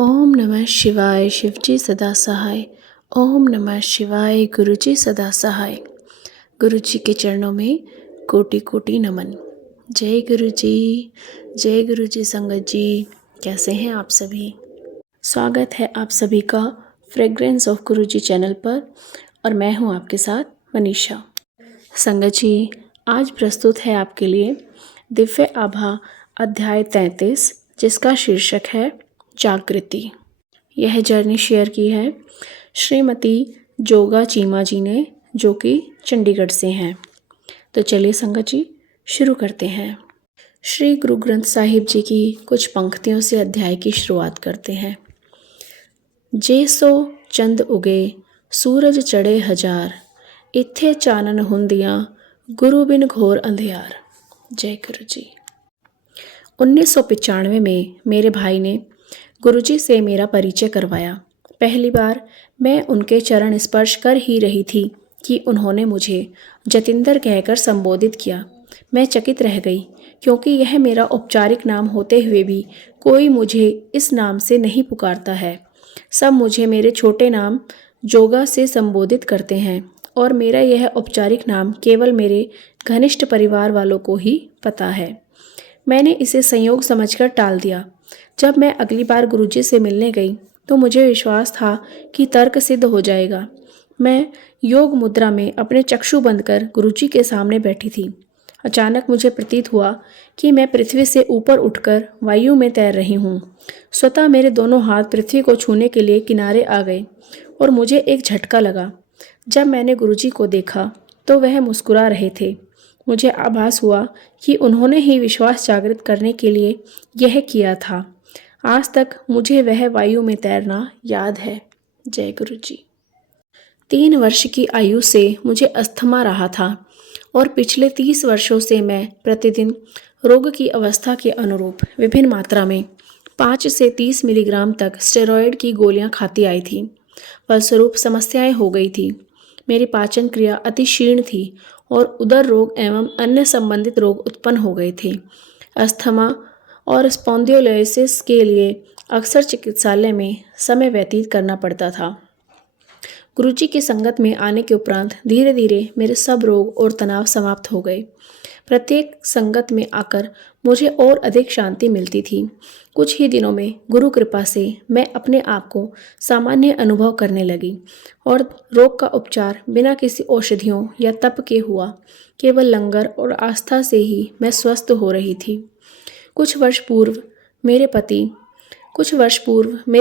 ओम नमः शिवाय शिवजी सदा सहाय। ओम नमः शिवाय गुरुजी सदा सहाय। गुरुजी के चरणों में कोटि कोटि नमन। जय गुरुजी संगत जी। कैसे हैं आप सभी? स्वागत है आप सभी का फ्रेग्रेंस ऑफ गुरुजी चैनल पर और मैं हूं आपके साथ मनीषा। संगत जी, आज प्रस्तुत है आपके लिए दिव्य आभा अध्याय 33, जिसका शीर्षक है जागृति। यह जर्नी शेयर की है श्रीमती जोगा चीमा जी ने, जो कि चंडीगढ़ से हैं। तो चलिए संगत जी शुरू करते हैं। श्री गुरु ग्रंथ साहिब जी की कुछ पंक्तियों से अध्याय की शुरुआत करते हैं। जे सो चंद उगे सूरज चढ़े हजार, इत्थे चानन हुंदियां गुरु बिन घोर अंधियार। जय गुरु जी। 1995 में मेरे भाई ने गुरुजी से मेरा परिचय करवाया। पहली बार मैं उनके चरण स्पर्श कर ही रही थी कि उन्होंने मुझे जतिंदर कहकर संबोधित किया। मैं चकित रह गई, क्योंकि यह मेरा औपचारिक नाम होते हुए भी कोई मुझे इस नाम से नहीं पुकारता है। सब मुझे मेरे छोटे नाम जोगा से संबोधित करते हैं और मेरा यह औपचारिक नाम केवल मेरे घनिष्ठ परिवार वालों को ही पता है। मैंने इसे संयोग समझकर टाल दिया। जब मैं अगली बार गुरुजी से मिलने गई तो मुझे विश्वास था कि तर्क सिद्ध हो जाएगा। मैं योग मुद्रा में अपने चक्षु बंद कर गुरुजी के सामने बैठी थी। अचानक मुझे प्रतीत हुआ कि मैं पृथ्वी से ऊपर उठकर वायु में तैर रही हूँ। स्वतः मेरे दोनों हाथ पृथ्वी को छूने के लिए किनारे आ गए और मुझे एक झटका लगा। जब मैंने गुरुजी को देखा तो वह मुस्कुरा रहे थे। मुझे आभास हुआ कि उन्होंने ही विश्वास जागृत करने के लिए यह किया था। आज तक मुझे वह वायु में तैरना याद है। जय गुरु जी। 3 वर्ष की आयु से मुझे अस्थमा रहा था और पिछले 30 वर्षों से मैं प्रतिदिन रोग की अवस्था के अनुरूप विभिन्न मात्रा में 5 से 30 मिलीग्राम तक स्टेरॉयड की गोलियां खाती आई थी। फलस्वरूप समस्याएं हो गई थी। मेरी पाचन क्रिया अति क्षीण थी और उदर रोग एवं अन्य संबंधित रोग उत्पन्न हो गए थे। अस्थमा और स्पॉन्डिलोलिसिस के लिए अक्सर चिकित्सालय में समय व्यतीत करना पड़ता था। गुरुजी की संगत में आने के उपरांत धीरे धीरे मेरे सब रोग और तनाव समाप्त हो गए। प्रत्येक संगत में आकर मुझे और अधिक शांति मिलती थी। कुछ ही दिनों में गुरु कृपा से मैं अपने आप को सामान्य अनुभव करने लगी और रोग का उपचार बिना किसी औषधियों या तप के हुआ। केवल लंगर और आस्था से ही मैं स्वस्थ हो रही थी। कुछ वर्ष पूर्व मेरे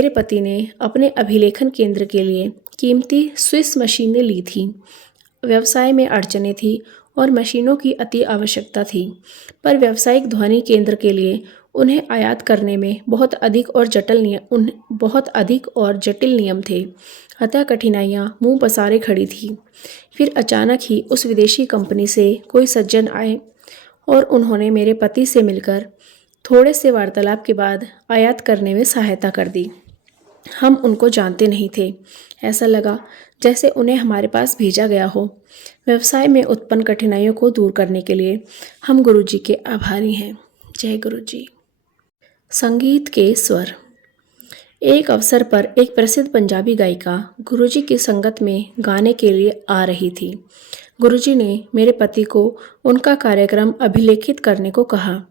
पति ने अपने अभिलेखन केंद्र के लिए कीमती स्विस मशीनें ली थीं। व्यवसाय में अड़चनें थीं और मशीनों की अति आवश्यकता थी, पर व्यावसायिक ध्वनि केंद्र के लिए उन्हें आयात करने में बहुत अधिक और जटिल नियम थे। अतः कठिनाइयाँ मुंह पसारे खड़ी थी। फिर अचानक ही उस विदेशी कंपनी से कोई सज्जन आए और उन्होंने मेरे पति से मिलकर थोड़े से वार्तालाप के बाद आयात करने में सहायता कर दी। हम उनको जानते नहीं थे। ऐसा लगा जैसे उन्हें हमारे पास भेजा गया हो। व्यवसाय में उत्पन्न कठिनाइयों को दूर करने के लिए हम गुरुजी के आभारी हैं। जय गुरु जी। संगीत के स्वर। एक अवसर पर एक प्रसिद्ध पंजाबी गायिका गुरुजी की संगत में गाने के लिए आ रही थी। गुरुजी ने मेरे पति को उनका कार्यक्रम अभिलेखित करने को कहा।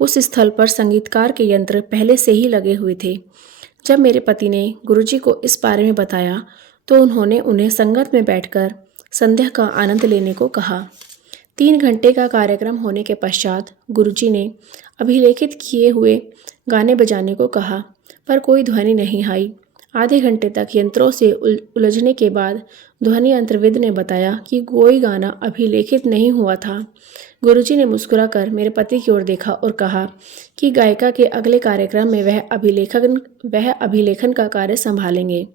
उस स्थल पर संगीतकार के यंत्र पहले से ही लगे हुए थे। जब मेरे पति ने गुरुजी को इस बारे में बताया तो उन्होंने उन्हें संगत में बैठकर संध्या का आनंद लेने को कहा। 3 घंटे का कार्यक्रम होने के पश्चात गुरुजी ने अभिलेखित किए हुए गाने बजाने को कहा, पर कोई ध्वनि नहीं आई। आधे घंटे तक यंत्रों से उलझने के बाद ध्वनि यंत्रविद ने बताया कि कोई गाना अभिलेखित नहीं हुआ था। गुरुजी ने मुस्कुराकर मेरे पति की ओर देखा और कहा कि गायिका के अगले कार्यक्रम में वह अभिलेखन का कार्य संभालेंगे।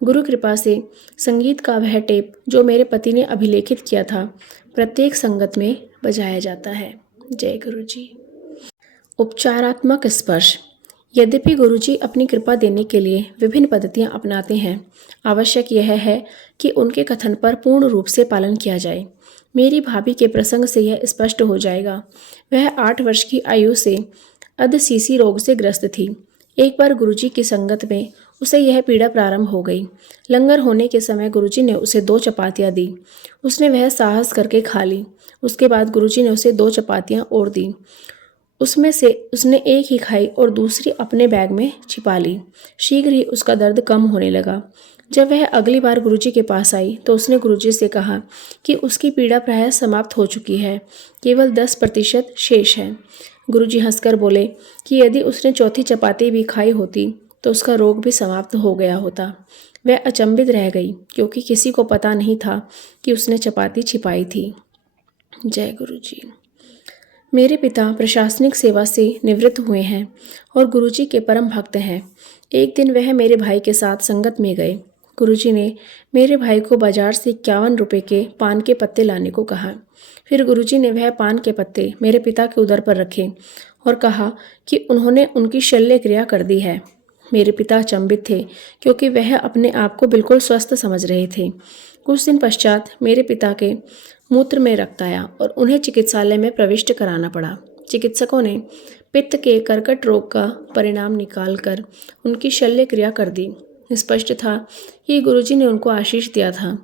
गुरु कृपा से संगीत का वह टेप जो मेरे पति ने अभिलेखित किया था प्रत्येक संगत में बजाया जाता है। जय गुरु जी। उपचारात्मक स्पर्श। यद्यपि गुरुजी अपनी कृपा देने के लिए विभिन्न पद्धतियां अपनाते हैं, आवश्यक यह है कि उनके कथन पर पूर्ण रूप से पालन किया जाए। मेरी भाभी के प्रसंग से यह स्पष्ट हो जाएगा। वह 8 वर्ष की आयु से अधसीसी रोग से ग्रस्त थी। एक बार गुरुजी की संगत में उसे यह पीड़ा प्रारंभ हो गई। लंगर होने के समय गुरुजी ने उसे 2 चपातियाँ दी। उसने वह साहस करके खा ली। उसके बाद गुरुजी ने उसे 2 चपातियाँ और दी। उसमें से उसने एक ही खाई और दूसरी अपने बैग में छिपा ली। शीघ्र ही उसका दर्द कम होने लगा। जब वह अगली बार गुरुजी के पास आई तो उसने गुरुजी से कहा कि उसकी पीड़ा प्रायः समाप्त हो चुकी है, केवल 10% शेष है। गुरुजी हंसकर बोले कि यदि उसने चौथी चपाती भी खाई होती तो उसका रोग भी समाप्त हो गया होता। वह अचंभित रह गई क्योंकि किसी को पता नहीं था कि उसने चपाती छिपाई थी। जय गुरुजी। मेरे पिता प्रशासनिक सेवा से निवृत्त हुए हैं और गुरुजी के परम भक्त हैं। एक दिन वह मेरे भाई के साथ संगत में गए। गुरुजी ने मेरे भाई को बाजार से 51 रुपये के पान के पत्ते लाने को कहा। फिर गुरुजी ने वह पान के पत्ते मेरे पिता के उदर पर रखे और कहा कि उन्होंने उनकी शल्य क्रिया कर दी है। मेरे पिता अचंभित थे क्योंकि वह अपने आप को बिल्कुल स्वस्थ समझ रहे थे। कुछ दिन पश्चात मेरे पिता के मूत्र में रक्त आया और उन्हें चिकित्सालय में प्रविष्ट कराना पड़ा। चिकित्सकों ने पित्त के कर्कट रोग का परिणाम निकालकर उनकी शल्य क्रिया कर दी। स्पष्ट था कि गुरुजी ने उनको आशीष दिया था।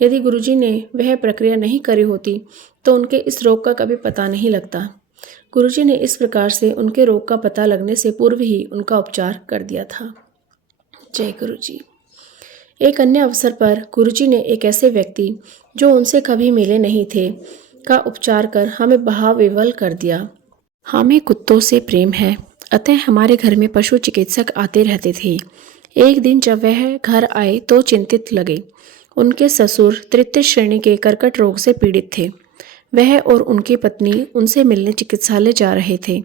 यदि गुरुजी ने वह प्रक्रिया नहीं करी होती तो उनके इस रोग का कभी पता नहीं लगता। गुरुजी ने इस प्रकार से उनके रोग का पता लगने से पूर्व ही उनका उपचार कर दिया था। जय गुरुजी। एक अन्य अवसर पर गुरुजी ने एक ऐसे व्यक्ति जो उनसे कभी मिले नहीं थे का उपचार कर हमें भाव-विह्वल कर दिया। हमें कुत्तों से प्रेम है, अतः हमारे घर में पशु चिकित्सक आते रहते थे। एक दिन जब वह घर आए तो चिंतित लगे। उनके ससुर तृतीय श्रेणी के कर्कट रोग से पीड़ित थे। वह और उनकी पत्नी उनसे मिलने चिकित्सालय जा रहे थे।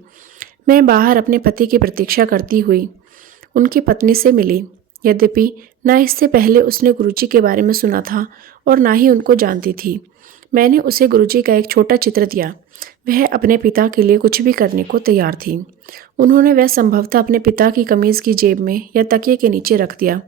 मैं बाहर अपने पति की प्रतीक्षा करती हुई उनकी पत्नी से मिली। यद्यपि न इससे पहले उसने गुरुजी के बारे में सुना था और ना ही उनको जानती थी। मैंने उसे गुरुजी का एक छोटा चित्र दिया। वह अपने पिता के लिए कुछ भी करने को तैयार थी। उन्होंने वह संभवतः अपने पिता की कमीज़ की जेब में या तकिए के नीचे रख दिया,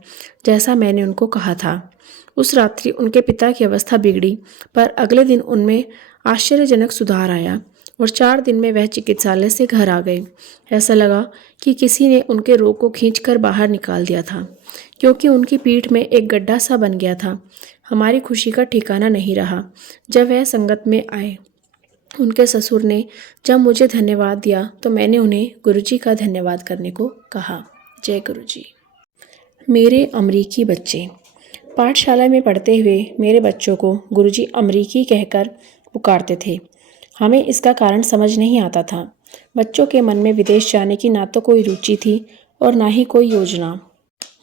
जैसा मैंने उनको कहा था। उस रात्रि उनके पिता की अवस्था बिगड़ी, पर अगले दिन उनमें आश्चर्यजनक सुधार आया और 4 दिन में वह चिकित्सालय से घर आ गए। ऐसा लगा कि किसी ने उनके रोग को खींचकर बाहर निकाल दिया था, क्योंकि उनकी पीठ में एक गड्ढा सा बन गया था। हमारी खुशी का ठिकाना नहीं रहा जब वह संगत में आए। उनके ससुर ने जब मुझे धन्यवाद दिया तो मैंने उन्हें गुरुजी का धन्यवाद करने को कहा। जय गुरुजी। मेरे अमरीकी बच्चे। पाठशाला में पढ़ते हुए मेरे बच्चों को गुरुजी अमरीकी कहकर पुकारते थे। हमें इसका कारण समझ नहीं आता था। बच्चों के मन में विदेश जाने की ना तो कोई रुचि थी और ना ही कोई योजना,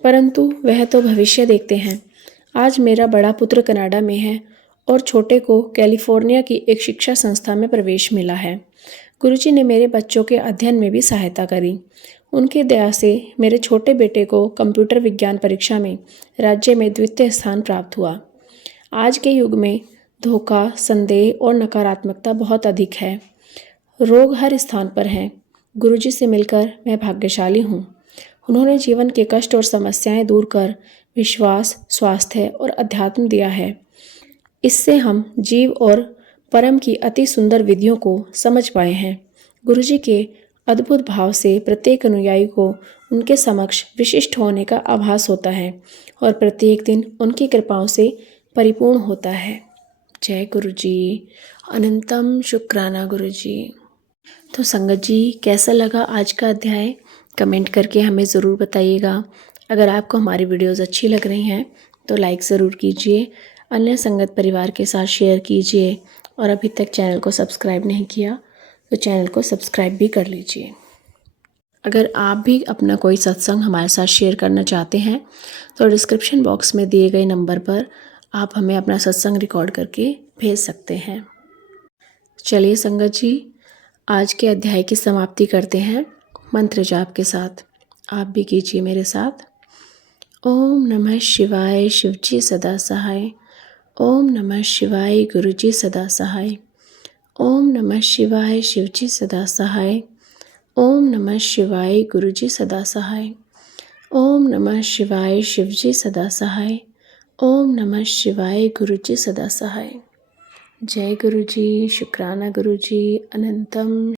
परंतु वह तो भविष्य देखते हैं। आज मेरा बड़ा पुत्र कनाडा में है और छोटे को कैलिफोर्निया की एक शिक्षा संस्था में प्रवेश मिला है। गुरुजी ने मेरे बच्चों के अध्ययन में भी सहायता करी। उनकी दया से मेरे छोटे बेटे को कंप्यूटर विज्ञान परीक्षा में राज्य में द्वितीय स्थान प्राप्त हुआ। आज के युग में धोखा, संदेह और नकारात्मकता बहुत अधिक है। रोग हर स्थान पर हैं। गुरुजी से मिलकर मैं भाग्यशाली हूँ। उन्होंने जीवन के कष्ट और समस्याएं दूर कर विश्वास, स्वास्थ्य और अध्यात्म दिया है। इससे हम जीव और परम की अति सुंदर विधियों को समझ पाए हैं। गुरुजी के अद्भुत भाव से प्रत्येक अनुयायी को उनके समक्ष विशिष्ट होने का आभास होता है और प्रत्येक दिन उनकी कृपाओं से परिपूर्ण होता है। जय गुरुजी। अनंतम शुक्राना गुरुजी। तो संगत जी, कैसा लगा आज का अध्याय? कमेंट करके हमें ज़रूर बताइएगा। अगर आपको हमारी वीडियोज़ अच्छी लग रही हैं तो लाइक ज़रूर कीजिए, अन्य संगत परिवार के साथ शेयर कीजिए और अभी तक चैनल को सब्सक्राइब नहीं किया तो चैनल को सब्सक्राइब भी कर लीजिए। अगर आप भी अपना कोई सत्संग हमारे साथ शेयर करना चाहते हैं तो डिस्क्रिप्शन बॉक्स में दिए गए नंबर पर आप हमें अपना सत्संग रिकॉर्ड करके भेज सकते हैं। चलिए संगत जी, आज के अध्याय की समाप्ति करते हैं मंत्र जाप के साथ। आप भी कीजिए मेरे साथ। ओम नमः शिवाय शिवजी सदा सहाय। ओम नमः शिवाय गुरुजी सदा सहाय। ओम नमः शिवाय शिवजी सदा सहाय। ओम नमः शिवाय गुरुजी सदा सहाय। ओम नमः शिवाय शिवजी सदा सहाय। ओम नमः शिवाय गुरुजी सदा सहाय। जय गुरुजी। शुक्राना गुरुजी। अनंतम